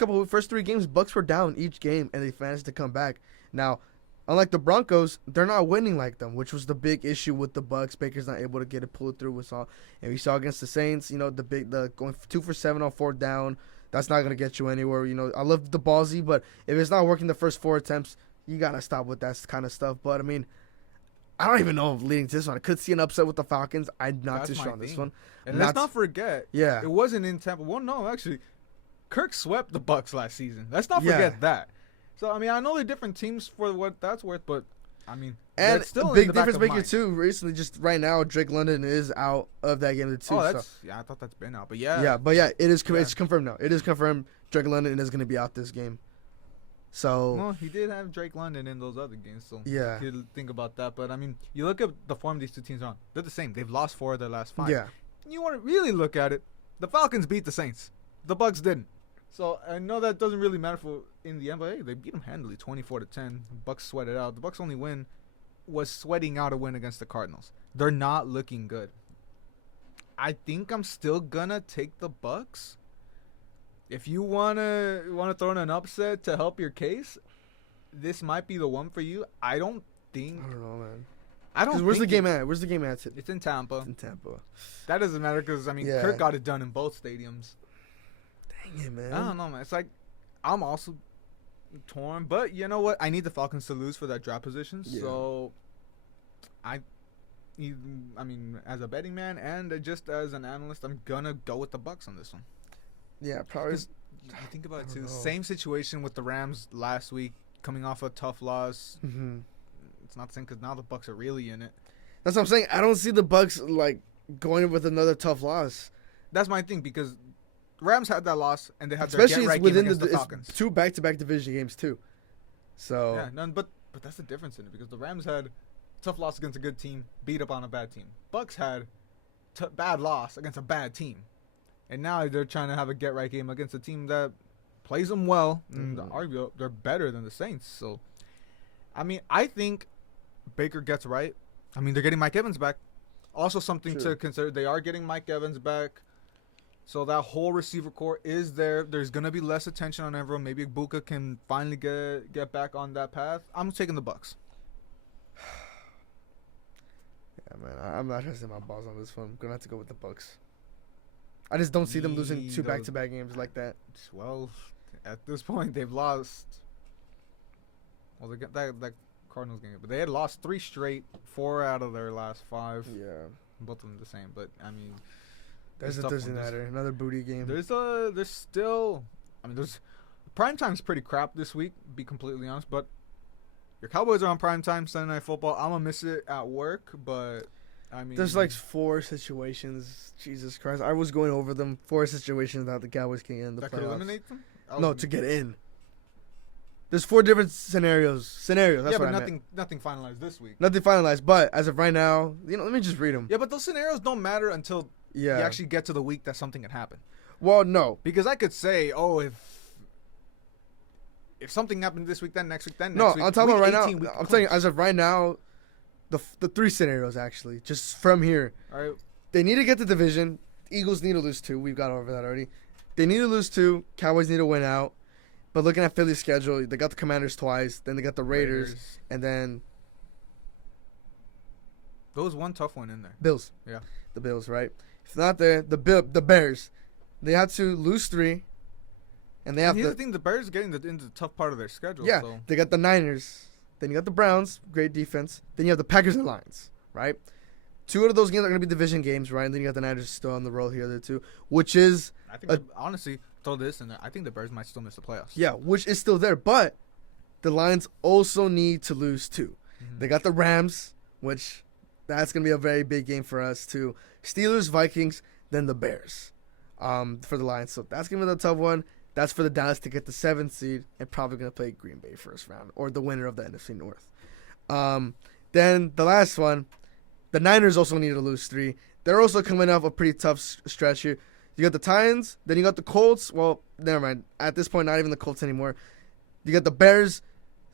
3 games, Bucks were down each game, and they managed to come back. Now, unlike the Broncos, they're not winning like them, which was the big issue with the Bucks. Baker's not able to get it pulled through. And we saw against the Saints, the going 2 for 7 on 4th down. That's not gonna get you anywhere. I love the ballsy, but if it's not working the first 4 attempts, you gotta stop with that kind of stuff. But I mean, I don't even know if leading to this one. I could see an upset with the Falcons. I'm not too sure on this one. And let's not forget, it wasn't in Tampa. Well, no, actually, Kirk swept the Bucks last season. Let's not forget that. So, I mean, I know they're different teams for what that's worth, but I mean, and that's still big in the back difference of maker mind. too. Recently, just right now, Drake London is out of that game too. Oh, that's I thought that's been out, but yeah. Yeah, but yeah, it's Yeah. confirmed now. It is confirmed. Drake London is going to be out this game. So Well, he did have Drake London in those other games, so yeah, you could think about that. But I mean, you look at the form these two teams are on. They're the same. They've lost 4 of their last 5. yeah, You want to really look at it, the Falcons beat the Saints. The Bucks didn't. So I know that doesn't really matter for in the NBA. They beat them handily, 24-10. Bucks sweated out. The Bucks' only win was sweating out a win against the Cardinals. They're not looking good. I think I'm still gonna take the Bucks. If you wanna throw in an upset to help your case, this might be the one for you. I don't think. I don't know, man. I don't. Where's the think game at? Where's the game at? It's in Tampa. In Tampa. That doesn't matter because I mean, Yeah. Kirk got it done in both stadiums. Dang it, man. I don't know, man. It's like I'm also torn, but you know what? I need the Falcons to lose for that draft position. Yeah. So, I mean, as a betting man and just as an analyst, I'm gonna go with the Bucks on this one. Yeah, probably. Because you think about it I too. don't know. Same situation with the Rams last week, coming off a tough loss. Mm-hmm. It's not the same because now the Bucks are really in it. That's what I'm saying. I don't see the Bucks like going with another tough loss. That's my thing because Rams had that loss and they had Especially their it's get-right game within against the it's Falcons. 2 back-to-back division games too. So Yeah, none, but that's the difference in it because the Rams had tough loss against a good team, beat up on a bad team. Bucks had bad loss against a bad team, and now they're trying to have a get right game against a team that plays them well and argue they're better than the Saints. So, I mean, I think Baker gets right. I mean, they're getting Mike Evans back. Also, something Sure. to consider: they are getting Mike Evans back. So that whole receiver core is there. There's gonna be less attention on everyone. Maybe Ibuka can finally get back on that path. I'm taking the Bucks. yeah, man, I'm not trusting my balls on this one. I'm gonna have to go with the Bucks. I just don't see them losing 2 those- back-to-back games like that. Well, at this point, they've lost. Well, they got that Cardinals game, but they had lost 3 straight, 4 out of their last 5. Yeah, Both of them the same. But I mean, there's a tough Thursday one. nighter, another booty game. There's still. I mean, there's prime time's pretty crap this week. Be completely honest, but your Cowboys are on prime time Sunday Night Football. I'm gonna miss it at work, but I mean, There's like 4 situations. Jesus Christ, I was going over them. 4 situations that the Cowboys can get in the that could playoffs. eliminate them. No, to get in. There's 4 different scenarios. That's yeah, what but I meant. nothing finalized this week. Nothing finalized, but as of right now, let me just read them. Yeah, but those scenarios don't matter until Yeah. you actually get to the week that something can happen. Well, no. Because I could say, oh, if something happened this week, then next week, then No, next week. I'm talking about week right 18, now. week I'm telling you, 20. as of right now, the 3 scenarios actually, just from here. All right. They need to get the division. Eagles need to lose 2. We've got over that already. They need to lose 2. Cowboys need to win out. But looking at Philly's schedule, they got the Commanders twice. Then they got the Raiders. And then There was one tough one in there. Bills. Yeah. The Bills, right? If not there, the Bears. They have to lose 3. And they have Here's the thing: the Bears are getting into the tough part of their schedule. Yeah, So. they got the Niners. Then you got the Browns, great defense. Then you have the Packers and Lions, right? 2 out of those games are going to be division games, right? And then you got the Niners still on the road here, the 2, which is, I think honestly, throw this in there. I think the Bears might still miss the playoffs. yeah, which is still there. But the Lions also need to lose 2. Mhm. They got the Rams, which that's going to be a very big game for us, too. Steelers, Vikings, then the Bears for the Lions. So that's going to be the tough one. That's for the Dallas to get the 7th seed and probably going to play Green Bay first round or the winner of the NFC North. Then the last one, the Niners also need to lose 3. They're also coming off a pretty tough stretch here. You got the Titans, then you got the Colts. Well, never mind. At this point, not even the Colts anymore. You got the Bears,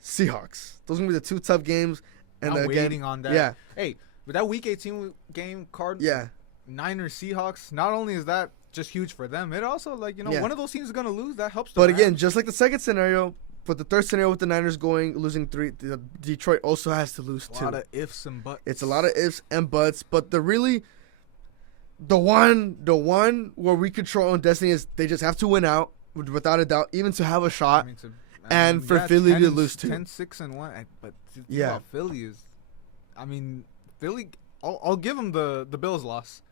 Seahawks. Those are going to be the 2 tough games. And I'm again, waiting on that. Yeah, Hey, with that Week 18 game card, yeah. Niners Seahawks. Not only is that just huge for them, it also Yeah. one of those teams is gonna lose. That helps. But them again, out. just like the second scenario, but the third scenario with the Niners losing 3, Detroit also has to lose a 2. lot of ifs and buts. It's a lot of ifs and buts, but the one where we control own destiny is they just have to win out without a doubt, even to have a shot. And for Philly to lose 2. 10-6-1. But the thing Yeah. about Philly is, Philly. I'll give them the Bills loss.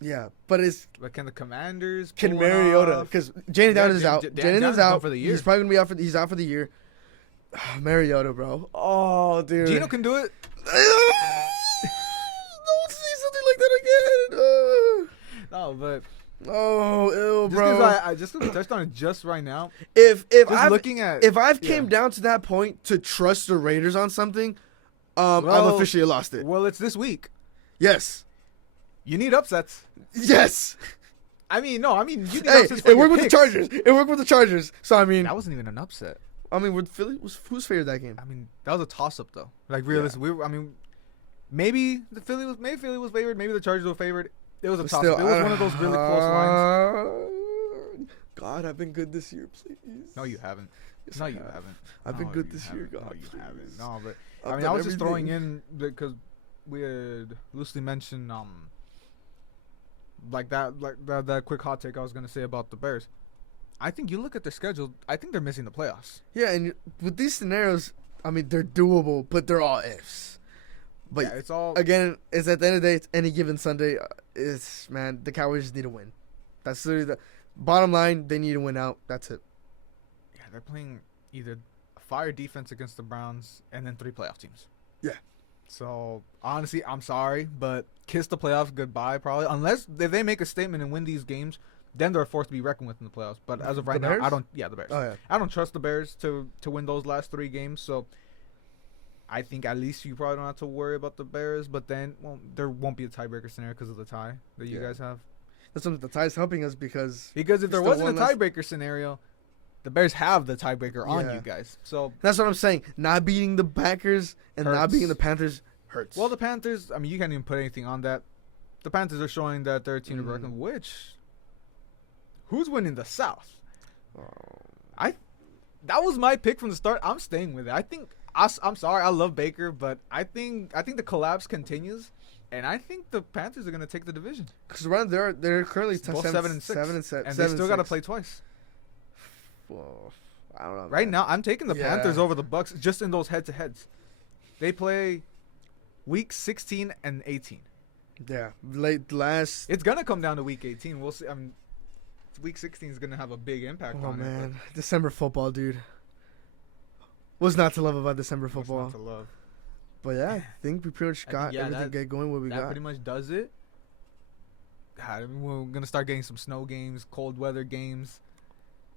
Yeah, but But can the Commanders? can pull it Mariota, off? because Jaden Downs is out. Jaden Jaden Downs is is done out for the year. He's probably gonna be out for. He's out for the year. Mariota, bro. Oh, dude. Gino can do it. Don't say something like that again. No, but Oh, ew, just bro. because I just touched on it just right now. If Just I've looking at came down to that point to trust the Raiders on something, I've Well- officially lost it. Well, it's this week. Yes. You need upsets. Yes. I mean, no. I mean, you need Hey, upsets for it your worked with the picks. Chargers. It worked with the Chargers. So I mean, That wasn't even an upset. with Philly, who's favored that game? I mean, that was a toss-up though. Like realistically, maybe Philly was favored. Maybe the Chargers were favored. It was a But toss-up. still, It was one of those really close lines. God, I've been good this year, please. No, you haven't. Yes, No, I you have. haven't. I've been No, good you this year, haven't. God. No, you please. haven't. No, but I've I done was just throwing everything. in because we had loosely mentioned like that quick hot take I was gonna say about the Bears. I think you look at their schedule. I think they're missing the playoffs. Yeah, and with these scenarios, I mean, they're doable, but they're all ifs. But Yeah, it's all again, it's at the end of the day, it's any given Sunday. The Cowboys just need to win. That's literally the bottom line. They need to win out. That's it. yeah. They're playing either a fire defense against the Browns and then 3 playoff teams. Yeah. So honestly, I'm sorry, but kiss the playoffs goodbye. Probably unless if they make a statement and win these games, then they're a force to be reckoned with in the playoffs. But as of right now, Bears? I don't. Yeah, the Bears. Oh yeah. I don't trust the Bears to win those last 3 games. So I think at least you probably don't have to worry about the Bears. But then, well, there won't be a tiebreaker scenario because of the tie that you Yeah. guys have. That's what the tie's helping us because Because if there Still wasn't a one less- tiebreaker scenario, the Bears have the tiebreaker on Yeah. you guys. So, that's what I'm saying. Not beating the Packers and not Hurts. beating the Panthers hurts. well, the Panthers, I mean, you can't even put anything on that. The Panthers are showing that they're a team to reckon with, who's winning the South? That was my pick from the start. I'm staying with it. I think, I'm sorry, I love Baker, but I think the collapse continues. And I think the Panthers are going to take the division. Because around there, they're currently Both 7 and 6. 7 and 7. And they still got to play twice. Well, I don't know. Right man. now, I'm taking the Yeah. Panthers over the Bucks just in those head-to-heads. They play week 16 and 18. Yeah, last. It's gonna come down to week 18. We'll see. I mean, week 16 is gonna have a big impact Oh on man, December football, dude. What's not to love about December it. What's football? not to love. But yeah, I think we pretty much I got think, yeah, everything that- get going what we That got. pretty much does it. God, I mean, we're gonna start getting some snow games, cold weather games.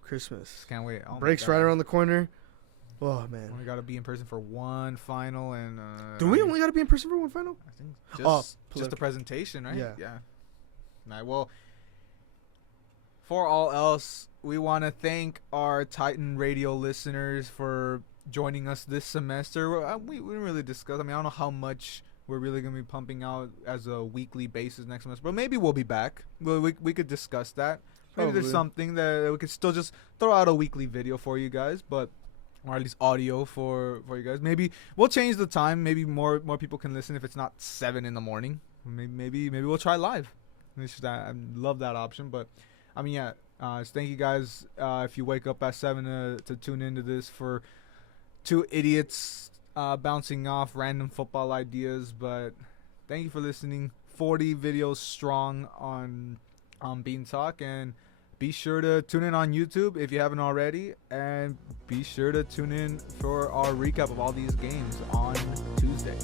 Christmas Can't wait. Oh my breaks God. right around the corner. Oh man, We gotta be in person for one final, and do we only got to be in person for one final? I think Oh, just the political. presentation, right? Yeah. Yeah. All right. Well, for all else, we want to thank our Titan Radio listeners for joining us this semester. We didn't really discuss. I mean, I don't know how much we're really gonna be pumping out as a weekly basis next semester, but maybe we'll be back. We could discuss that. Maybe there's Probably. something that we could still just throw out a weekly video for you guys, but or at least audio for you guys. Maybe we'll change the time. Maybe more people can listen if it's not 7 in the morning. Maybe we'll try live. I love that option. But I mean, yeah. Thank you guys. If you wake up at 7 to tune into this for 2 idiots bouncing off random football ideas. But thank you for listening. 40 videos strong on Bean Talk, and be sure to tune in on YouTube if you haven't already, and be sure to tune in for our recap of all these games on Tuesday.